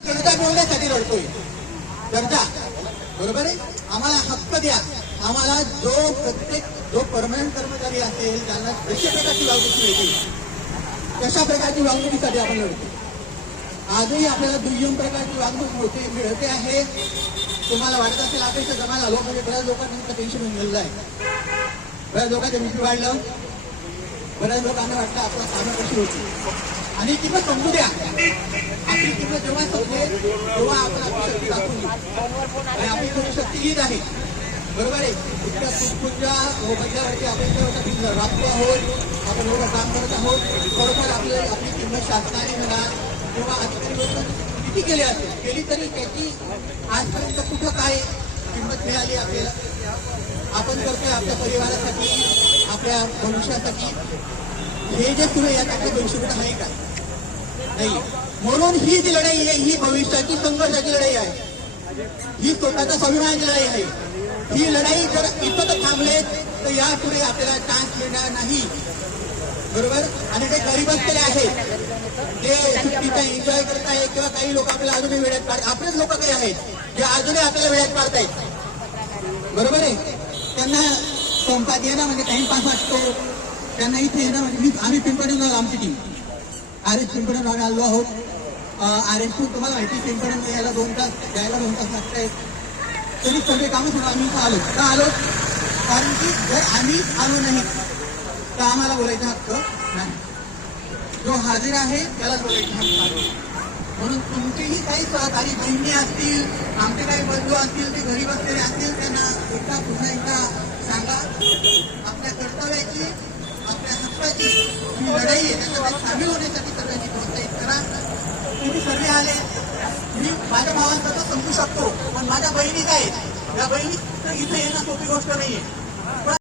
दर्जा मिळवण्यासाठी लढतोय. दर्जा बरोबर आहे. आम्हाला हक्क द्या. आम्हाला जो परमनंट कर्मचारी असेल त्यांना कशा प्रकारची वागणूक मिळते तशा प्रकारची वागणुकीसाठी आपण लढतो. आजही आपल्याला दुय्यम प्रकारची वागणूक मिळते आहे. तुम्हाला वाटत असेल अपेक्षा जमा झालो म्हणजे बऱ्याच लोकांना टेन्शन मिळालं आहे. बऱ्याच लोकांचं बीपी वाढलं. बऱ्याच लोकांना वाटतं आपलं कामं कशी होती आणि किंमत समजू द्या. आपली किंमत जेव्हा समजेल तेव्हा आपण आपली शक्ती दाखवून आणि आपली थोडी शक्तीहीच आहे. बरोबर आहे. इतक्या पुष्पूच्या मध्यवर्ती आपण राबतो आहोत. आपण एवढं काम करत आहोत. बरोबर आपली किंमत शासनाने म्हणा किंवा अधिकारी लोक किती केली असेल केली तरी त्याची आजपर्यंत कुठं काय किंमत मिळाली आपल्याला. आपण करतोय आपल्या परिवारासाठी आपल्या भविष्यासाठी. हे जे सुरू यासाठी भविष्य आहे का नाही. म्हणून ही जी लढाई आहे ही भविष्याची संघर्षाची लढाई आहे. ही स्वतःचा स्वाभिमानाची लढाई आहे. ही लढाई जर इथं थांबले तर यापुढे आपल्याला चान्स मिळणार नाही. बरोबर. आणि ते गरीब असलेले आहेत जे सुट्टीचा एन्जॉय करत आहे किंवा काही लोक आपल्याला अजूनही वेळात काढतात. आपलेच लोक काही आहेत जे अजूनही आपल्याला वेळात काढतायत. बरोबर आहे. त्यांना संपात येणं म्हणजे टाइमपास वाटतो. त्यांना इथे येणं म्हणजे आम्ही पिंपळून आमची टीम RS पिंपळून आम्ही आलो आहोत. RS तुम्हाला माहिती पिंपळून यायला 2 तास जायला 2 तास लागत आहेत. तरी सगळे कामं सोडून आम्ही इथं आलो. का आलो? कारण की जर आम्ही आलो नाही तर आम्हाला बोलायचा हक्क नाही. जो हाजीर आहे त्यालाच बोलायचा हक्क आहे. म्हणून तुमचेही काही सहकारी बहिणी असतील आमचे काही बंधू असतील ते घरी बसलेले असतील त्यांना पुन्हा एकदा सांगा आपल्या कर्तव्याची आपल्या हक्काची ही लढाई आहे. त्याच्यामध्ये सामील होण्यासाठी सगळ्यांनी प्रोत्साहित करा. तुम्ही सर्व आले. मी माझ्या भावांचा तर समजू शकतो पण माझ्या बहिणी काय या बहिणी इथे येणं सोपी गोष्ट नाहीये.